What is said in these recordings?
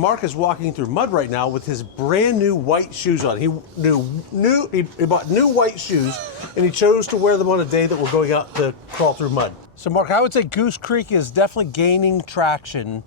Mark is walking through mud right now with his brand new white shoes on. He bought new white shoes, and he chose to wear them on a day that we're going out to crawl through mud. So Mark, I would say Goose Creek is definitely gaining traction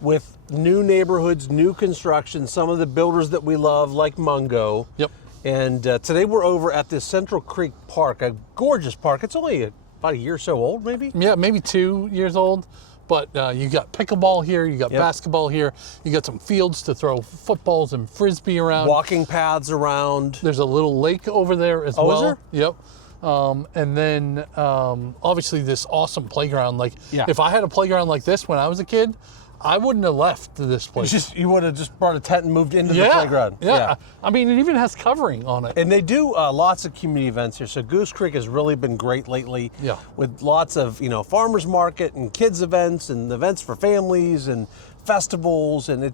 with new neighborhoods, new construction, some of the builders that we love, like Mungo. Yep. And today we're over at the Central Creek Park, a gorgeous park. It's only about a year or so old, maybe? Yeah, maybe 2 years old. But you got pickleball here, you got basketball here, you got some fields to throw footballs and frisbee around. Walking paths around. There's a little lake over there as well. Oh, is there? Yep. And then obviously this awesome playground. Like if I had a playground like this when I was a kid, I wouldn't have left this place. You would have just brought a tent and moved into the playground. Yeah. I mean, it even has covering on it. And they do lots of community events here. So Goose Creek has really been great lately. Yeah. With lots of, farmers market and kids events and events for families and festivals. And I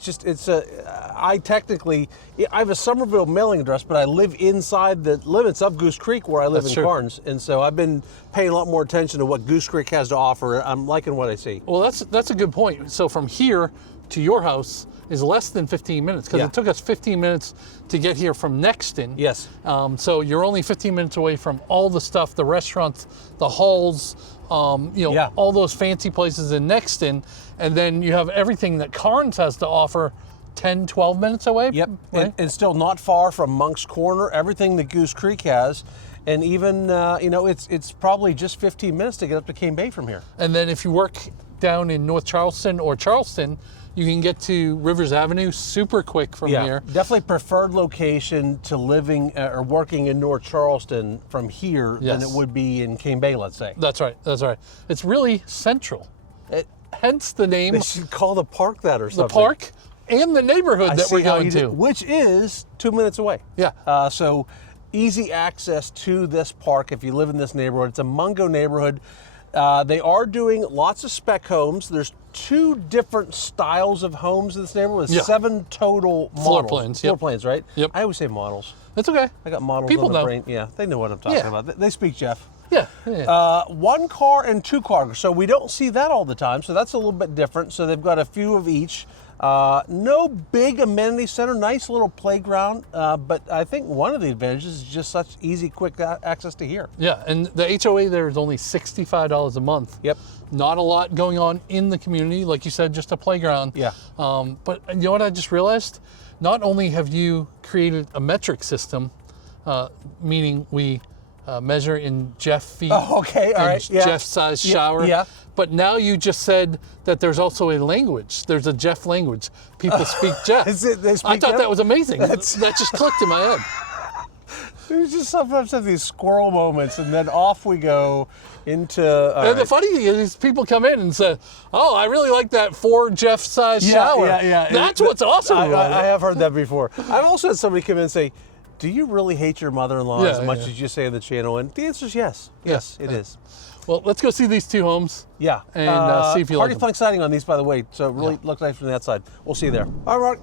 have a Summerville mailing address, but I live inside the limits of Goose Creek where I live in Carnes. And so I've been paying a lot more attention to what Goose Creek has to offer. I'm liking what I see. Well, that's a good point. So from here to your house is less than 15 minutes because it took us 15 minutes to get here from Nexton. Yes. So you're only 15 minutes away from all the stuff, the restaurants, the halls, all those fancy places in Nexton. And then you have everything that Carnes has to offer 10, 12 minutes away. Yep. Right? And still not far from Monk's Corner, everything that Goose Creek has. And even, it's probably just 15 minutes to get up to Cane Bay from here. And then if you work down in North Charleston or Charleston, you can get to Rivers Avenue super quick from here. Definitely preferred location to living or working in North Charleston from here than it would be in Cane Bay, let's say. That's right. It's really central. Hence the name. They should call the park that or something. The park and the neighborhood that we're going to. Which is 2 minutes away. Yeah. So easy access to this park if you live in this neighborhood. It's a Mungo neighborhood. They are doing lots of spec homes. There's 2 different styles of homes in this neighborhood with 7 total models. Floor plans, right? Yep. I always say models. That's okay. I got models People on the know. brain. Yeah, they know what I'm talking about. They speak Jeff. Yeah. 1 car and 2 car. So we don't see that all the time. So that's a little bit different. So they've got a few of each. No big amenity center, nice little playground. But I think one of the advantages is just such easy, quick access to here. Yeah, and the HOA there is only $65 a month. Yep. Not a lot going on in the community. Like you said, just a playground. Yeah. But you know what I just realized? Not only have you created a metric system, meaning we measure in Jeff feet, Jeff size shower. But now you just said that there's also a language. There's a Jeff language. People speak Jeff. They speak I thought Jeff? that was amazing. That just clicked in my head. We just sometimes have these squirrel moments, and then off we go into. The funny thing is, people come in and say, "Oh, I really like that 4 Jeff size shower." Yeah. That's what's awesome. I have heard that before. I've also had somebody come in and say, "Do you really hate your mother-in-law as much as you say on the channel?" And the answer is yes. Yes, it is. Well, let's go see these 2 homes. Yeah. And see if you like them. Hardy flank siding on these, by the way, so it really looks nice from the outside. We'll see you there. All right,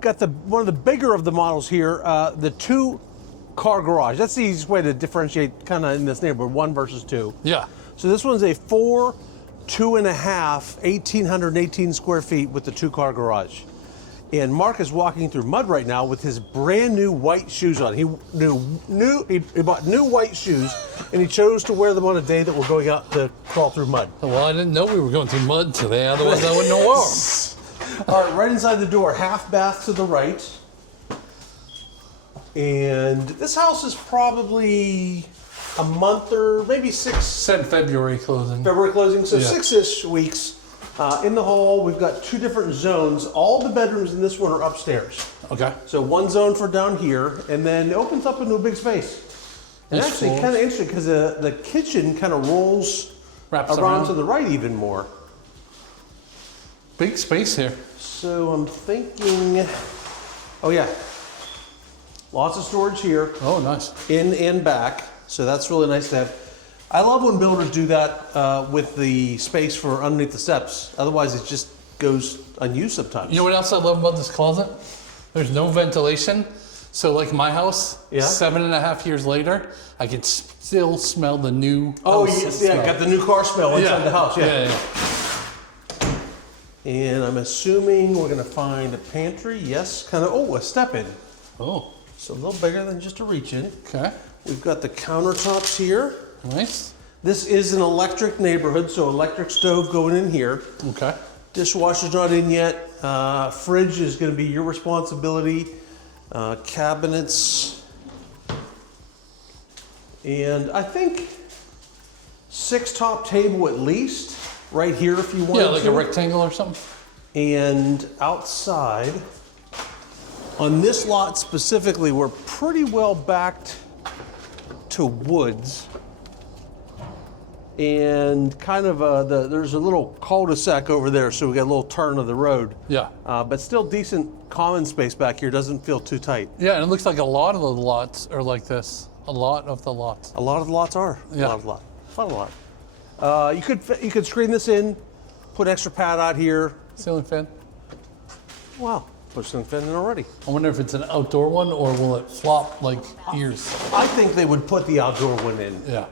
got one of the bigger of the models here, the 2-car garage. That's the easiest way to differentiate kind of in this neighborhood, 1 versus 2. Yeah. So this one's a 4, 2.5, 1,818 square feet with the 2-car garage. And Mark is walking through mud right now with his brand new white shoes on. He bought new white shoes, and he chose to wear them on a day that we're going out to crawl through mud. Well, I didn't know we were going through mud today, otherwise I wouldn't know where. All right, right inside the door, half bath to the right. And this house is probably a month or maybe 6. Said February closing. February closing, so 6-ish weeks. In the hall, we've got 2 different zones. All the bedrooms in this one are upstairs. Okay. So 1 zone for down here, and then it opens up into a big space. And It's actually full. kind of interesting because the kitchen kind of Wraps around to the right even more. Big space here. So I'm thinking, lots of storage here. Oh, nice. In and back, so that's really nice to have. I love when builders do that with the space for underneath the steps. Otherwise, it just goes unused sometimes. You know what else I love about this closet? There's no ventilation. So like my house, 7.5 years later, I can still smell the new house smell. Got the new car smell inside the house. Yeah. And I'm assuming we're gonna find a pantry. Yes, kind of, oh, a step-in. Oh. So a little bigger than just a reach-in. Okay. We've got the countertops here. Nice. This is an electric neighborhood, so electric stove going in here. Okay. Dishwasher's not in yet. Fridge is gonna be your responsibility. Cabinets. And I think 6 top table at least, right here if you want. Yeah, like a rectangle or something. And outside, on this lot specifically, we're pretty well backed to woods. And kind of there's a little cul-de-sac over there, so we got a little turn of the road. Yeah. But still decent common space back here, doesn't feel too tight. Yeah, and it looks like a lot of the lots are like this. A lot of the lots. A lot of the lots are. Yeah. A lot of the lots. Not a lot. You could screen this in, put extra pad out here. Ceiling fan. Wow, put ceiling fan in already. I wonder if it's an outdoor one or will it flop like ears? I think they would put the outdoor one in. Yeah.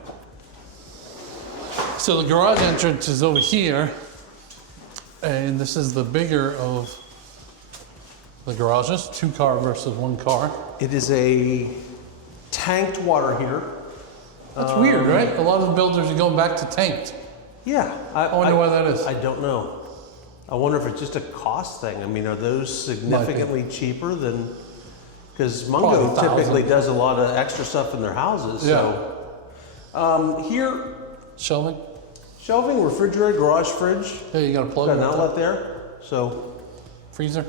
So the garage entrance is over here, and this is the bigger of the garages, 2 car versus 1 car. It is a tanked water heater. That's weird, right? A lot of the builders are going back to tanked. Yeah. I wonder why that is. I don't know. I wonder if it's just a cost thing. I mean, are those significantly cheaper than, because Mungo typically does a lot of extra stuff in their houses. Yeah. So here, shelving, refrigerator, garage fridge. Yeah, you got a plug. Got an outlet there. So freezer.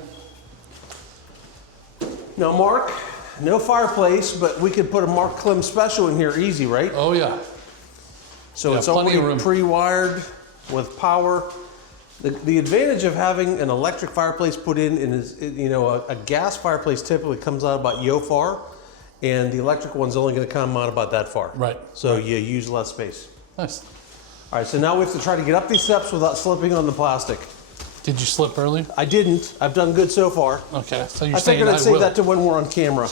now, Mark, no fireplace, but we could put a Mark Klim special in here easy, right? Oh yeah. So Yeah, it's plenty already of room. pre-wired with power. The advantage of having an electric fireplace put in is, you know, a gas fireplace typically comes out about yo far, and the electric one's only going to come out about that far. Right. So you use less space. Nice. All right, so now we have to try to get up these steps without slipping on the plastic. Did you slip earlier? I didn't. I've done good so far. Okay, so you're I saying figured I'd I save will. that to when we're on camera.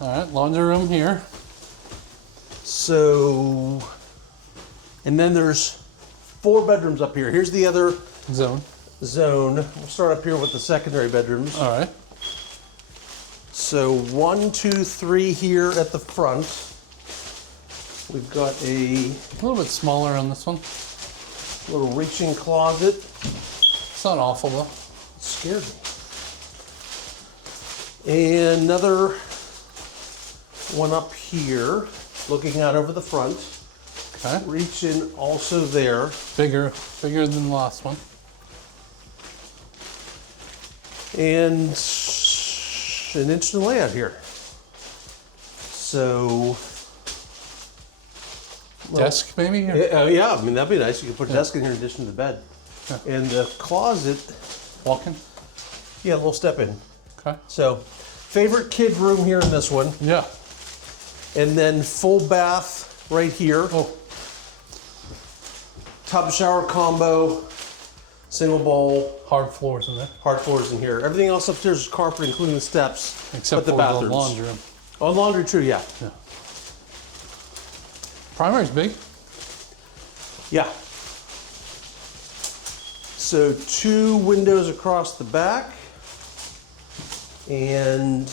All right, laundry room here. So, and then there's 4 bedrooms up here. Here's the other Zone. We'll start up here with the secondary bedrooms. All right. So 1, 2, 3 here at the front. We've got a little bit smaller on this one. little reaching closet. It's not awful though. It scared me. And another one up here, looking out over the front. Okay. Reaching also there. Bigger than the last one. And an interesting layout here. So, Desk maybe? Or? yeah, I mean, that'd be nice. You could put a desk in here in addition to the bed. Yeah. And the closet, Walk-in? yeah, a little step in. Okay. So, favorite kid room here in this one. Yeah. And then full bath right here. Oh. Tub shower combo, single bowl, Hard floors in there. hard floors in here. Everything else upstairs is carpet, including the steps, Except but for the bathrooms. the laundry room. Oh, laundry, true, yeah. Yeah. Primary's big. Yeah. So 2 windows across the back. And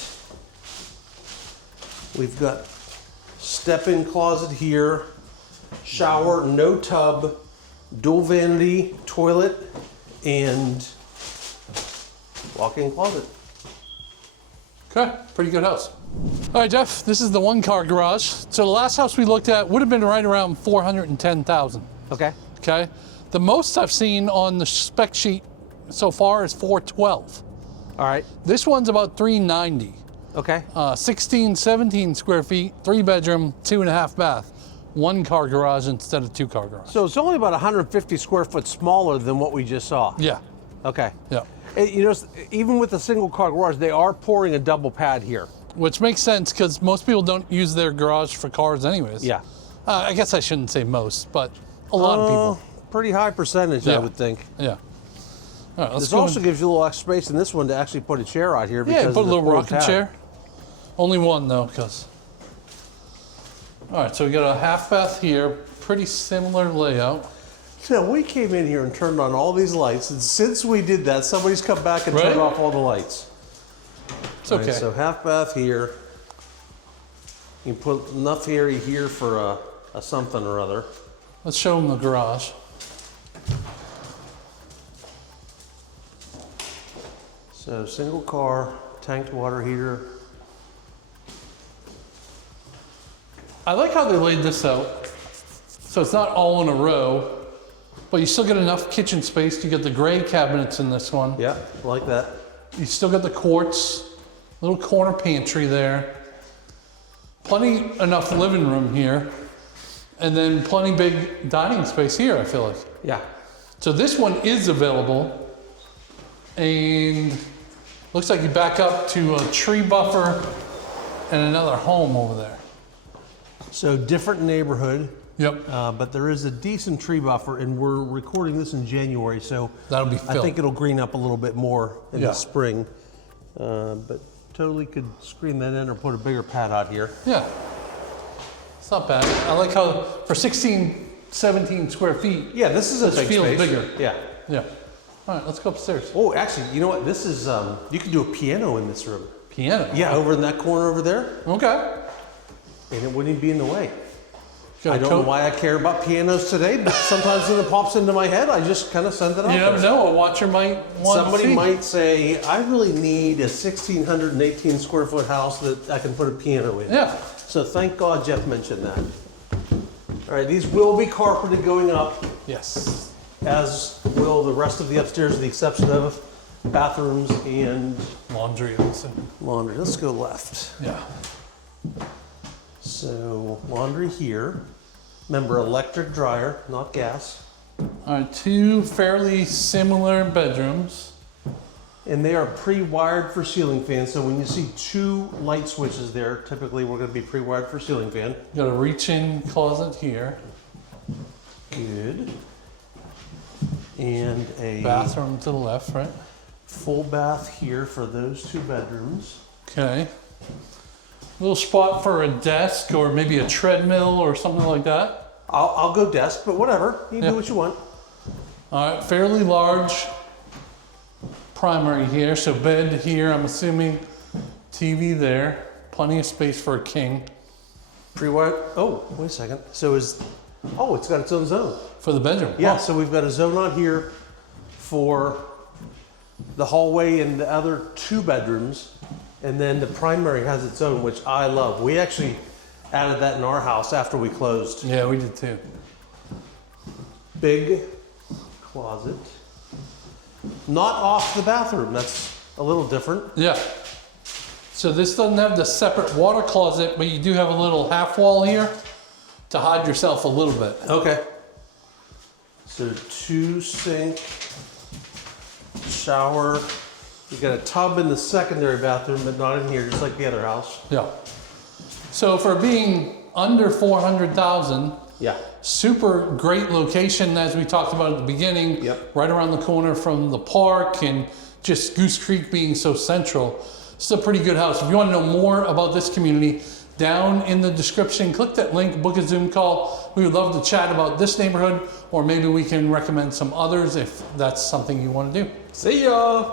we've got step-in closet here, shower, no tub, dual vanity, toilet, and walk-in closet. Okay, pretty good house. All right, Jeff, this is the 1-car garage. So the last house we looked at would have been right around 410,000. Okay. Okay. The most I've seen on the spec sheet so far is 412. All right. This one's about 390. Okay. 16, 17 square feet, 3 bedroom, 2.5 bath. 1-car garage instead of 2-car garage. So it's only about 150 square foot smaller than what we just saw. Yeah. Okay. Yeah. You know, even with the single car garage, they are pouring a double pad here. Which makes sense because most people don't use their garage for cars anyways. Yeah. I guess I shouldn't say most, but a lot of people. Pretty high percentage, I would think. Yeah. All right, let's This go also gives you a little extra space in this one to actually put a chair out here. Yeah, Because put a of the little forward rocking pad. chair. Only one though, because. All right, so we got a half bath here, pretty similar layout. So we came in here and turned on all these lights, and since we did that, somebody's come back and turned off all the lights. It's okay. Right, so half bath here. You can put enough area here for a something or other. Let's show them the garage. So single car, tanked water heater. I like how they laid this out. So it's not all in a row, but you still get enough kitchen space. You get the gray cabinets in this one. Yeah, like that. You still got the quartz, little corner pantry there. Plenty enough living room here. And then plenty big dining space here, I feel like. Yeah. So this one is available. And looks like you back up to a tree buffer and another home over there. So different neighborhood. Yep. But there is a decent tree buffer, and we're recording this in January, so That'll be filled. I think it'll green up a little bit more in the spring. But totally could screen that in or put a bigger pad out here. Yeah. It's not bad. I like how for 16, 17 square feet. Yeah, this is a This big feels space. bigger. Yeah. Yeah. All right, let's go upstairs. Oh, actually, you know what? This is, you could do a piano in this room. Piano. Yeah, over in that corner over there, Okay. and it wouldn't even be in the way. Got I a don't know why I care about pianos today, but sometimes when it pops into my head, I just kind of send it out You never there. know. A watcher might want to Somebody see. might say, I really need a 1,618 square foot house that I can put a piano in. Yeah. So thank God Jeff mentioned that. All right, these will be carpeted going up, Yes. as will the rest of the upstairs, with the exception of bathrooms and Laundry also. laundry. Let's go left. Yeah. So laundry here. Remember, electric dryer, not gas. All right, two fairly similar bedrooms. And they are pre-wired for ceiling fans. So when you see two light switches there, typically we're going to be pre-wired for ceiling fan. Got a reach-in closet here. Good. And a Bathroom to the left, right? full bath here for those two bedrooms. Okay. Little spot for a desk or maybe a treadmill or something like that. I'll go desk, but whatever. You can do what you want. All right, fairly large primary here. So bed here, I'm assuming TV there. Plenty of space for a king. Pre-wired. Oh, wait a second. So it's got its own zone. For the bedroom. Yeah, Oh, so we've got a zone on here for the hallway and the other two bedrooms. And then the primary has its own, which I love. We actually added that in our house after we closed. yeah, we did too. Big closet. Not off the bathroom. That's a little different. Yeah. So this doesn't have the separate water closet, but you do have a little half wall here to hide yourself a little bit. Okay. So two sink, shower. You got a tub in the secondary bathroom, but not in here, just like the other house. Yeah. So for being under 400,000, Yeah. super great location as we talked about at the beginning. Yep. Right around the corner from the park and just Goose Creek being so central. It's a pretty good house. If you want to know more about this community, down in the description, click that link, book a Zoom call. We would love to chat about this neighborhood, or maybe we can recommend some others if that's something you want to do. See ya.